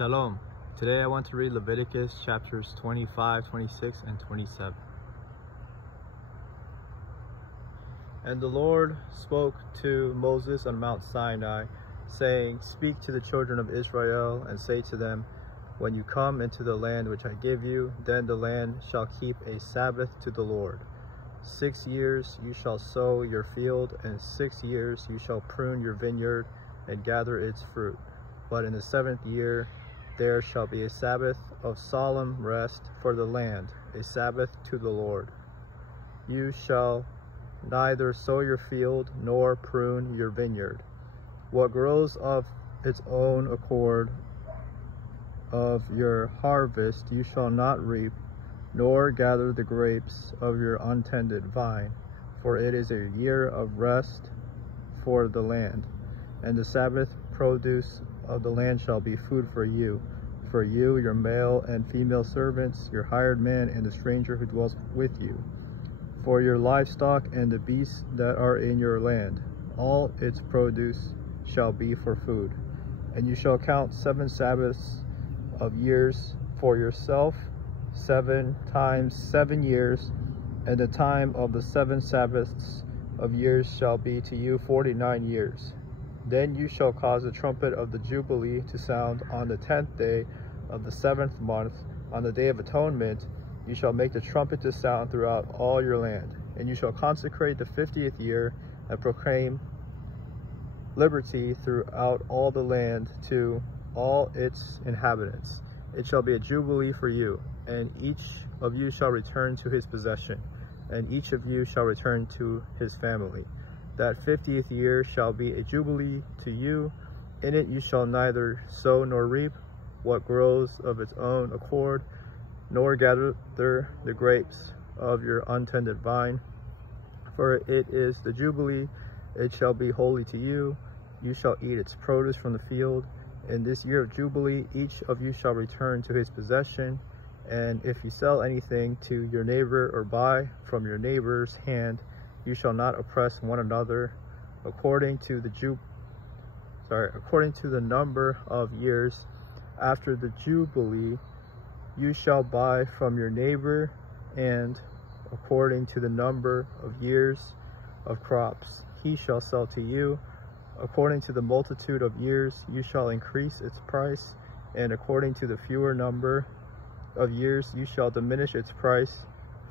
Shalom. Today I want to read Leviticus chapters 25, 26, and 27. And the Lord spoke to Moses on Mount Sinai, saying, Speak to the children of Israel, and say to them, When you come into the land which I give you, then the land shall keep a Sabbath to the Lord. 6 years you shall sow your field, and 6 years you shall prune your vineyard, and gather its fruit. But in the 7th year there shall be a Sabbath of solemn rest for the land, a Sabbath to the Lord. You shall neither sow your field nor prune your vineyard. What grows of its own accord of your harvest you shall not reap, nor gather the grapes of your untended vine, for it is a year of rest for the land, and the Sabbath produce of the land shall be food for you, your male and female servants, your hired man, and the stranger who dwells with you, for your livestock and the beasts that are in your land. All its produce shall be for food. And you shall count 7 Sabbaths of years for yourself, 7 times 7 years, and the time of the 7 Sabbaths of years shall be to you 49 years. Then you shall cause the trumpet of the Jubilee to sound on the 10th day of the 7th month. On the Day of Atonement you shall make the trumpet to sound throughout all your land. And you shall consecrate the 50th year and proclaim liberty throughout all the land to all its inhabitants. It shall be a jubilee for you, and each of you shall return to his possession, and each of you shall return to his family. That 50th year shall be a jubilee to you. In it you shall neither sow nor reap what grows of its own accord, nor gather the grapes of your untended vine. For it is the jubilee, it shall be holy to you. You shall eat its produce from the field. In this year of jubilee, each of you shall return to his possession. And if you sell anything to your neighbor or buy from your neighbor's hand, you shall not oppress one another. According to the number of years after the jubilee, you shall buy from your neighbor, and according to the number of years of crops he shall sell to you. According to the multitude of years you shall increase its price, and according to the fewer number of years you shall diminish its price.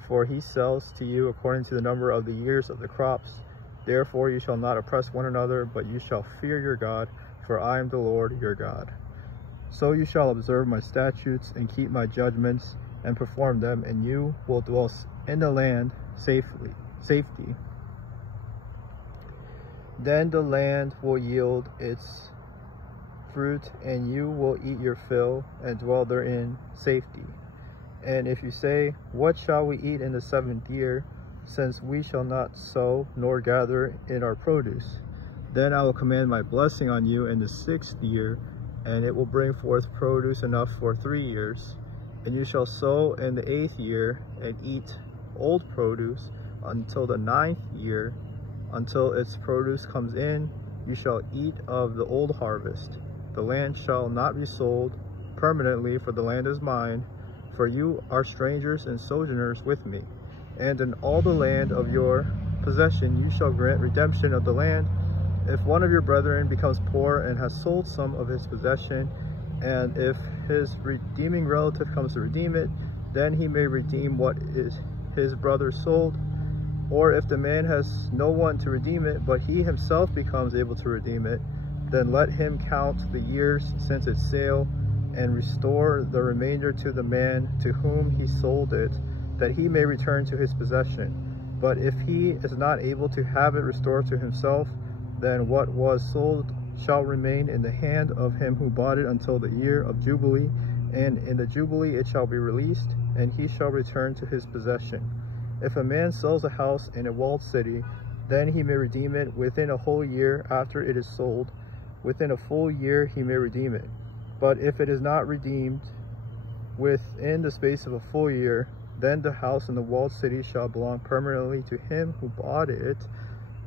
For he sells to you according to the number of the years of the crops. Therefore you shall not oppress one another, but you shall fear your God, for I am the Lord your God. So you shall observe my statutes and keep my judgments and perform them, and you will dwell in the land safety. Then the land will yield its fruit, and you will eat your fill and dwell therein safety. And if you say, What shall we eat in the 7th year, since we shall not sow nor gather in our produce? Then I will command my blessing on you in the 6th year, and it will bring forth produce enough for 3 years. And you shall sow in the 8th year, and eat old produce until the 9th year. Until its produce comes in, you shall eat of the old harvest. The land shall not be sold permanently, for the land is mine. For you are strangers and sojourners with me. And in all the land of your possession you shall grant redemption of the land. If one of your brethren becomes poor and has sold some of his possession, and if his redeeming relative comes to redeem it, then he may redeem what is his brother sold. Or if the man has no one to redeem it, but he himself becomes able to redeem it, then let him count the years since its sale, and restore the remainder to the man to whom he sold it, that he may return to his possession. But if he is not able to have it restored to himself, then what was sold shall remain in the hand of him who bought it until the year of Jubilee, and in the Jubilee it shall be released, and he shall return to his possession. If a man sells a house in a walled city, then he may redeem it within a whole year after it is sold. Within a full year he may redeem it. But if it is not redeemed within the space of a full year, then the house in the walled city shall belong permanently to him who bought it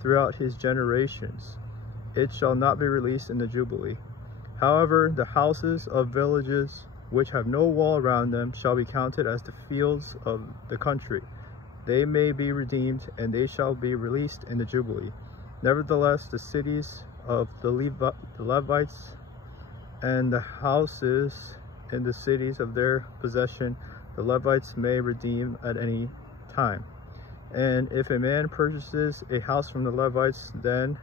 throughout his generations. It shall not be released in the Jubilee. However, the houses of villages which have no wall around them shall be counted as the fields of the country. They may be redeemed, and they shall be released in the Jubilee. Nevertheless, the cities of the Levites and the houses in the cities of their possession, the Levites may redeem at any time. And if a man purchases a house from the Levites, then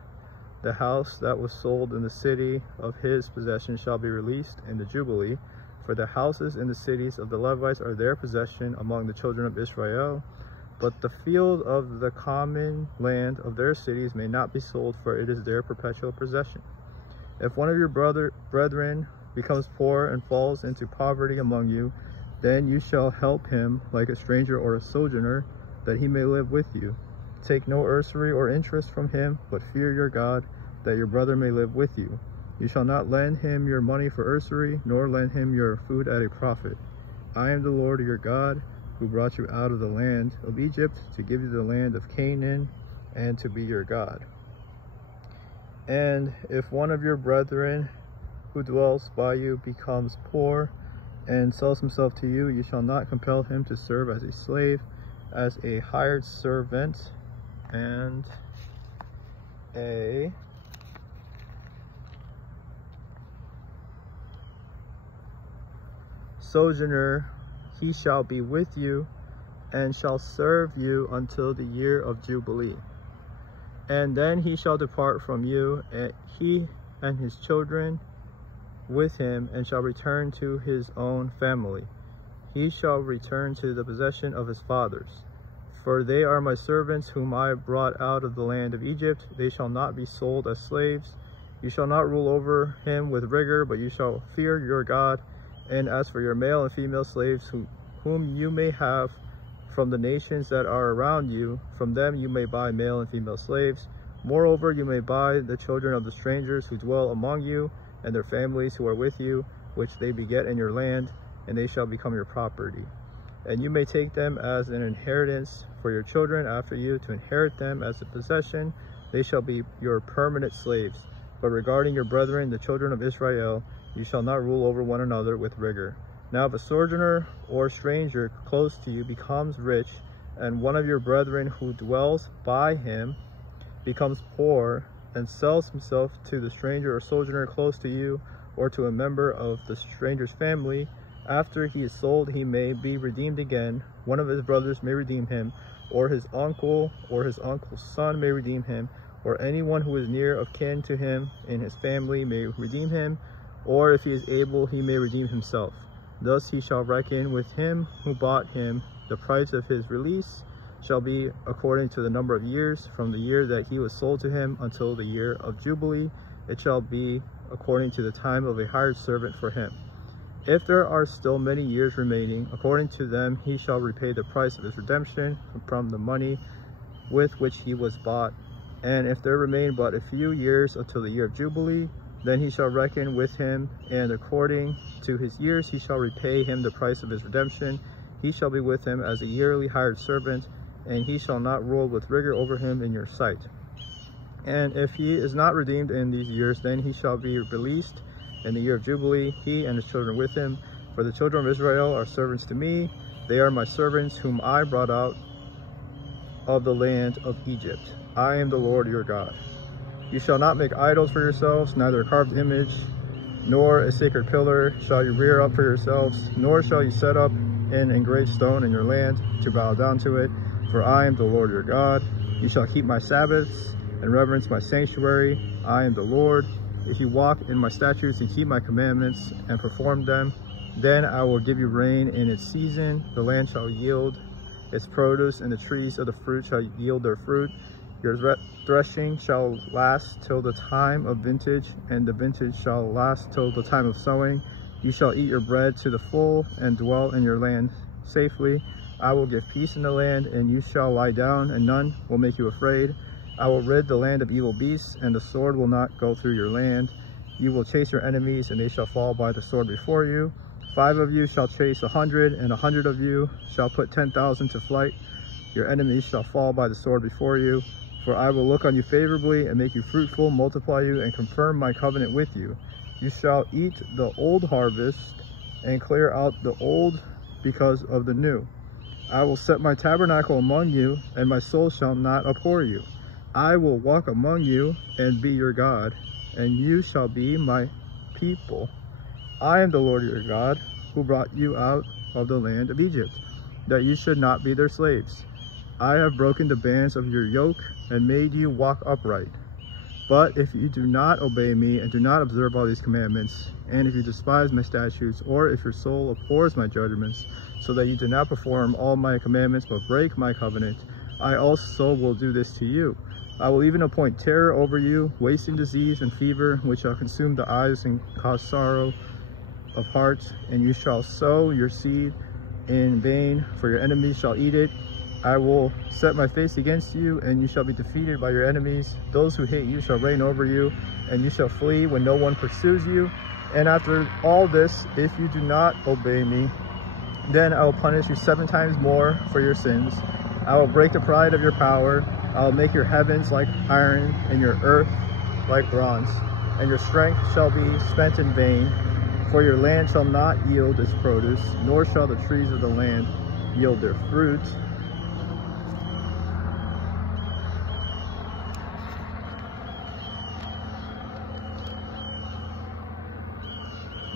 the house that was sold in the city of his possession shall be released in the Jubilee. For the houses in the cities of the Levites are their possession among the children of Israel. But the field of the common land of their cities may not be sold, for it is their perpetual possession. If one of your brethren becomes poor and falls into poverty among you, then you shall help him like a stranger or a sojourner, that he may live with you. Take no usury or interest from him, but fear your God, that your brother may live with you. You shall not lend him your money for usury, nor lend him your food at a profit. I am the Lord your God, who brought you out of the land of Egypt to give you the land of Canaan and to be your God. And if one of your brethren who dwells by you becomes poor and sells himself to you, you shall not compel him to serve as a slave, as a hired servant, and a sojourner. He shall be with you and shall serve you until the year of Jubilee. And then he shall depart from you, and he and his children with him, and shall return to his own family. He shall return to the possession of his fathers. For they are my servants, whom I brought out of the land of Egypt. They shall not be sold as slaves. You shall not rule over him with rigor, but you shall fear your God. And as for your male and female slaves, whom you may have from the nations that are around you, from them you may buy male and female slaves. Moreover, you may buy the children of the strangers who dwell among you, and their families who are with you, which they beget in your land, and they shall become your property. And you may take them as an inheritance for your children after you, to inherit them as a possession. They shall be your permanent slaves. But regarding your brethren, the children of Israel, you shall not rule over one another with rigor. Now if a sojourner or stranger close to you becomes rich, and one of your brethren who dwells by him becomes poor, and sells himself to the stranger or sojourner close to you, or to a member of the stranger's family, after he is sold, he may be redeemed again. One of his brothers may redeem him, or his uncle's son may redeem him, or anyone who is near of kin to him in his family may redeem him, or if he is able, he may redeem himself. Thus he shall reckon with him who bought him. The price of his release shall be according to the number of years, from the year that he was sold to him until the year of Jubilee. It shall be according to the time of a hired servant for him. If there are still many years remaining, according to them he shall repay the price of his redemption from the money with which he was bought. And if there remain but a few years until the year of Jubilee, then he shall reckon with him, and according to his years he shall repay him the price of his redemption. He shall be with him as a yearly hired servant, and he shall not rule with rigor over him in your sight. And if he is not redeemed in these years, then he shall be released in the year of Jubilee, he and his children with him. For the children of Israel are servants to me. They are my servants, whom I brought out of the land of Egypt. I am the Lord your God. You shall not make idols for yourselves, neither a carved image, nor a sacred pillar shall you rear up for yourselves, nor shall you set up an engraved stone in your land to bow down to it. For I am the Lord your God. You shall keep my Sabbaths and reverence my sanctuary. I am the Lord. If you walk in my statutes and keep my commandments and perform them, then I will give you rain in its season. The land shall yield its produce, and the trees of the fruit shall yield their fruit. Your threshing shall last till the time of vintage, and the vintage shall last till the time of sowing. You shall eat your bread to the full and dwell in your land safely. I will give peace in the land, and you shall lie down, and none will make you afraid. I will rid the land of evil beasts, and the sword will not go through your land. You will chase your enemies, and they shall fall by the sword before you. 5 of you shall chase 100, and 100 of you shall put 10,000 to flight. Your enemies shall fall by the sword before you. For I will look on you favorably, and make you fruitful, multiply you, and confirm my covenant with you. You shall eat the old harvest and clear out the old because of the new. I will set my tabernacle among you, and my soul shall not abhor you. I will walk among you and be your God, and you shall be my people. I am the Lord your God, who brought you out of the land of Egypt, that you should not be their slaves. I have broken the bands of your yoke and made you walk upright. But if you do not obey me and do not observe all these commandments, and if you despise my statutes, or if your soul abhors my judgments, so that you do not perform all my commandments but break my covenant, I also will do this to you. I will even appoint terror over you, wasting disease and fever, which shall consume the eyes and cause sorrow of heart. And you shall sow your seed in vain, for your enemies shall eat it. I will set my face against you, and you shall be defeated by your enemies. Those who hate you shall reign over you, and you shall flee when no one pursues you. And after all this, if you do not obey me, then I will punish you 7 times more for your sins. I will break the pride of your power. I will make your heavens like iron and your earth like bronze, and your strength shall be spent in vain. For your land shall not yield its produce, nor shall the trees of the land yield their fruit.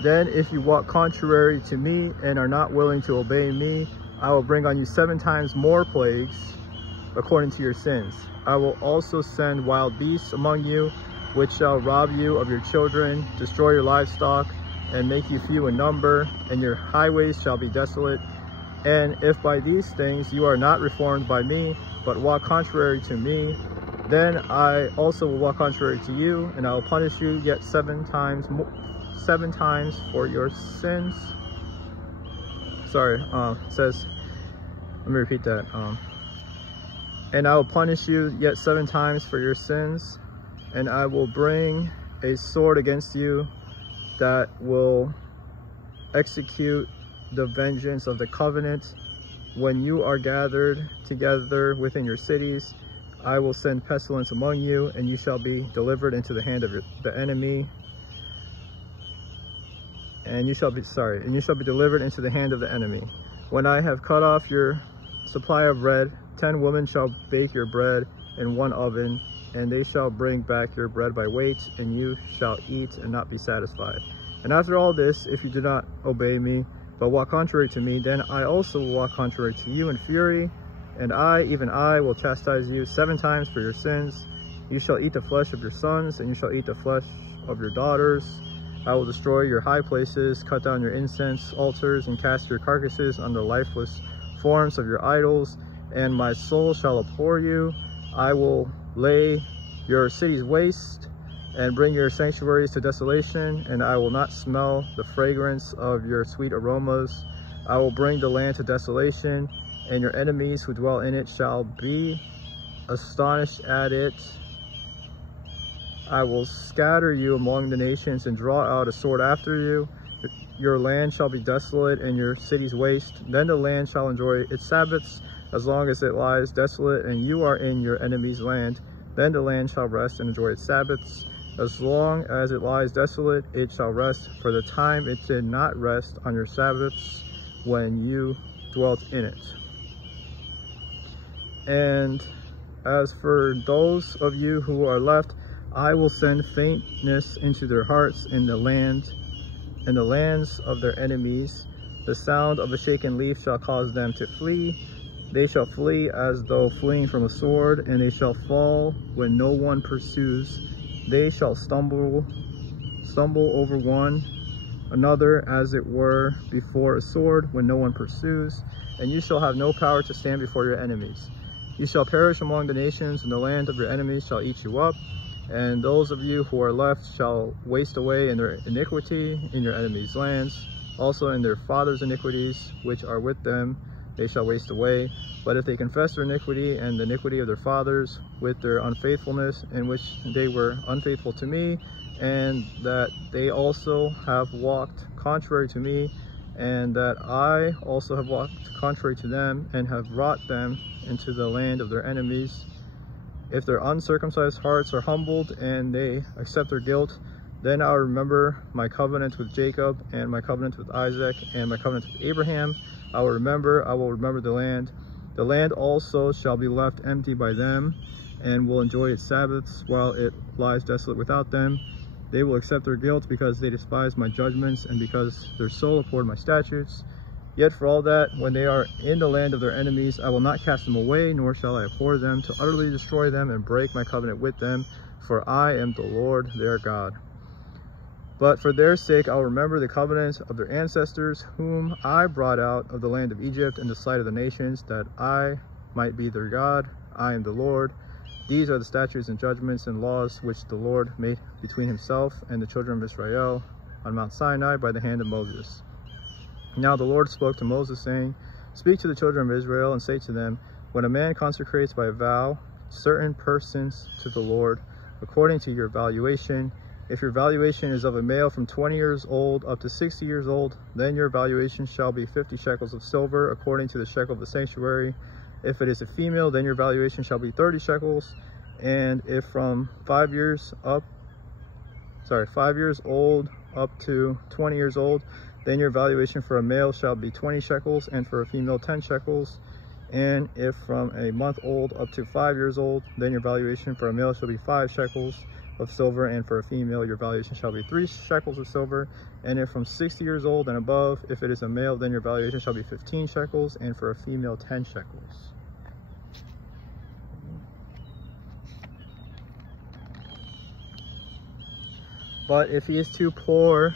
Then if you walk contrary to me and are not willing to obey me, I will bring on you 7 times more plagues according to your sins. I will also send wild beasts among you, which shall rob you of your children, destroy your livestock, and make you few in number, and your highways shall be desolate. And if by these things you are not reformed by me, but walk contrary to me, then I also will walk contrary to you, and I will punish you yet 7 times for your sins. Sorry, it says, let me repeat that. And I will punish you yet 7 times for your sins, and I will bring a sword against you that will execute the vengeance of the covenant. When you are gathered together within your cities, I will send pestilence among you, and you shall be delivered into the hand of the enemy. And you shall be delivered into the hand of the enemy. When I have cut off your supply of bread, 10 women shall bake your bread in one oven, and they shall bring back your bread by weight, and you shall eat and not be satisfied. And after all this, if you do not obey me, but walk contrary to me, then I also will walk contrary to you in fury, and I, even I, will chastise you 7 times for your sins. You shall eat the flesh of your sons, and you shall eat the flesh of your daughters. I will destroy your high places, cut down your incense altars, and cast your carcasses on the lifeless forms of your idols, and my soul shall abhor you. I will lay your cities waste and bring your sanctuaries to desolation, and I will not smell the fragrance of your sweet aromas. I will bring the land to desolation, and your enemies who dwell in it shall be astonished at it. I will scatter you among the nations and draw out a sword after you. Your land shall be desolate and your cities waste. Then the land shall enjoy its Sabbaths as long as it lies desolate and you are in your enemy's land. Then the land shall rest and enjoy its Sabbaths. As long as it lies desolate, it shall rest, for the time it did not rest on your Sabbaths when you dwelt in it. And as for those of you who are left, I will send faintness into their hearts in the lands of their enemies. The sound of a shaken leaf shall cause them to flee. They shall flee as though fleeing from a sword, and they shall fall when no one pursues. They shall stumble over one another, as it were before a sword, when no one pursues. And you shall have no power to stand before your enemies. You shall perish among the nations, and the land of your enemies shall eat you up. And those of you who are left shall waste away in their iniquity in your enemies' lands. Also in their fathers' iniquities, which are with them, they shall waste away. But if they confess their iniquity and the iniquity of their fathers with their unfaithfulness, in which they were unfaithful to me, and that they also have walked contrary to me, and that I also have walked contrary to them, and have brought them into the land of their enemies, if their uncircumcised hearts are humbled and they accept their guilt, Then I will remember my covenant with Jacob, and my covenant with Isaac, and my covenant with Abraham. I will remember the land. The land also shall be left empty by them, and will enjoy its Sabbaths while it lies desolate without them. They will accept their guilt because they despise my judgments, and because their soul abhorred my statutes. Yet for all that, when they are in the land of their enemies, I will not cast them away, nor shall I abhor them, to utterly destroy them and break my covenant with them, for I am the Lord their God. But for their sake I will remember the covenant of their ancestors, whom I brought out of the land of Egypt in the sight of the nations, that I might be their God. I am the Lord. These are the statutes and judgments and laws which the Lord made between himself and the children of Israel on Mount Sinai by the hand of Moses. Now the Lord spoke to Moses, saying, Speak to the children of Israel and say to them, When a man consecrates by a vow certain persons to the Lord, according to your valuation, if your valuation is of a male from 20 years old up to 60 years old, then your valuation shall be 50 shekels of silver, according to the shekel of the sanctuary. If it is a female, then your valuation shall be 30 shekels. And if from 5 years old up to 20 years old, then your valuation for a male shall be 20 shekels, and for a female 10 shekels. And if from a month old up to 5 years old, then your valuation for a male shall be 5 shekels of silver, and for a female your valuation shall be 3 shekels of silver. And if from 60 years old and above, if it is a male, then your valuation shall be 15 shekels, and for a female 10 shekels. But if he is too poor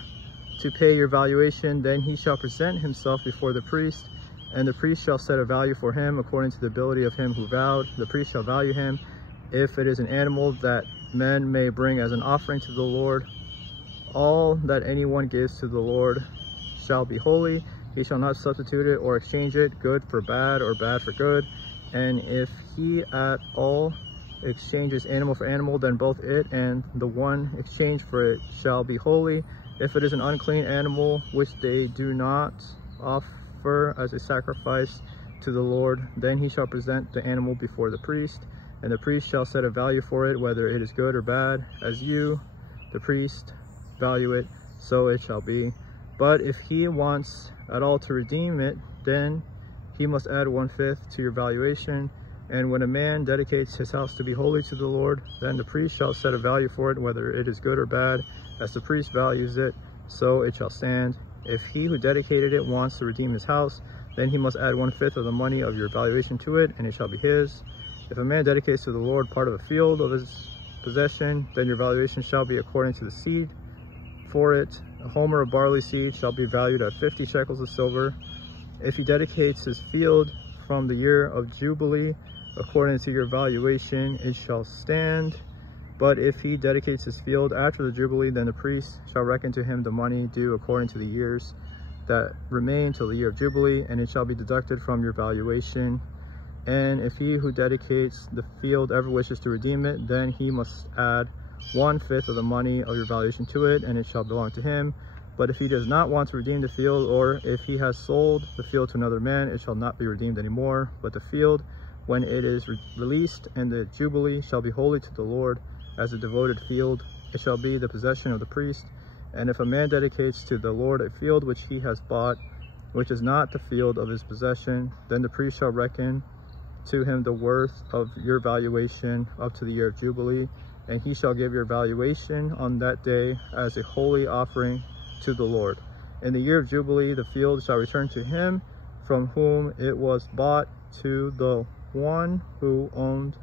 to pay your valuation, then he shall present himself before the priest, and the priest shall set a value for him according to the ability of him who vowed. The priest shall value him. If it is an animal that men may bring as an offering to the Lord, all that anyone gives to the Lord shall be holy. He shall not substitute it or exchange it, good for bad or bad for good. And if he at all exchanges animal for animal, then both it and the one exchanged for it shall be holy. If it is an unclean animal which they do not offer as a sacrifice to the Lord, then he shall present the animal before the priest, and the priest shall set a value for it, whether it is good or bad, as you, the priest, value it, so it shall be. But if he wants at all to redeem it, then he must add 1/5 to your valuation. And when a man dedicates his house to be holy to the Lord, then the priest shall set a value for it, whether it is good or bad, as the priest values it, so it shall stand. If he who dedicated it wants to redeem his house, then he must add 1/5 of the money of your valuation to it, and it shall be his. If a man dedicates to the Lord part of a field of his possession, then your valuation shall be according to the seed for it. A homer of barley seed shall be valued at 50 shekels of silver. If he dedicates his field from the year of Jubilee, according to your valuation, it shall stand. But if he dedicates his field after the Jubilee, then the priest shall reckon to him the money due according to the years that remain till the year of Jubilee, and it shall be deducted from your valuation. And if he who dedicates the field ever wishes to redeem it, then he must add 1/5 of the money of your valuation to it, and it shall belong to him. But if he does not want to redeem the field, or if he has sold the field to another man, it shall not be redeemed anymore. But the field, when it is released, and the Jubilee shall be holy to the Lord as a devoted field, it shall be the possession of the priest. And if a man dedicates to the Lord a field which he has bought, which is not the field of his possession, then the priest shall reckon to him the worth of your valuation up to the year of Jubilee, and he shall give your valuation on that day as a holy offering to the Lord. In the year of Jubilee, the field shall return to him from whom it was bought, to the one who owned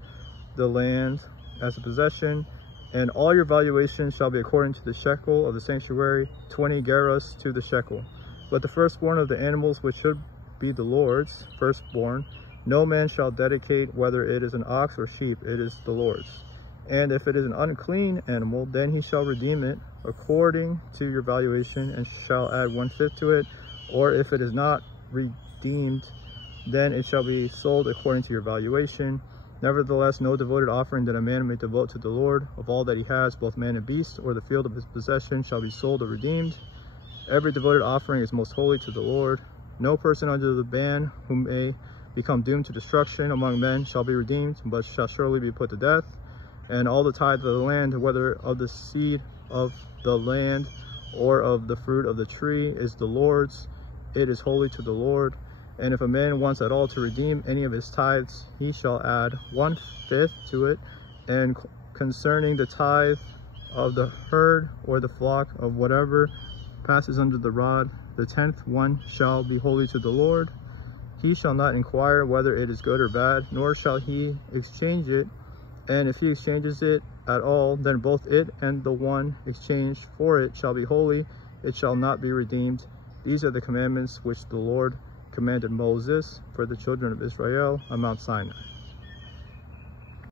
the land as a possession, and all your valuation shall be according to the shekel of the sanctuary, 20 gerahs to the shekel. But the firstborn of the animals which should be the Lord's, firstborn, no man shall dedicate, whether it is an ox or sheep, it is the Lord's. And if it is an unclean animal, then he shall redeem it according to your valuation, and shall add 1/5 to it. Or if it is not redeemed, then it shall be sold according to your valuation. Nevertheless, no devoted offering that a man may devote to the Lord of all that he has, both man and beast, or the field of his possession, shall be sold or redeemed. Every devoted offering is most holy to the Lord. No person under the ban who may become doomed to destruction among men shall be redeemed, but shall surely be put to death. And all the tithe of the land, whether of the seed of the land or of the fruit of the tree is the Lord's. It is holy to the Lord. And if a man wants at all to redeem any of his tithes, he shall add 1/5 to it. And concerning the tithe of the herd or the flock of whatever passes under the rod, the 10th one shall be holy to the Lord. He shall not inquire whether it is good or bad, nor shall he exchange it. And if he exchanges it at all, then both it and the one exchanged for it shall be holy. It shall not be redeemed. These are the commandments which the Lord commanded Moses for the children of Israel on Mount Sinai.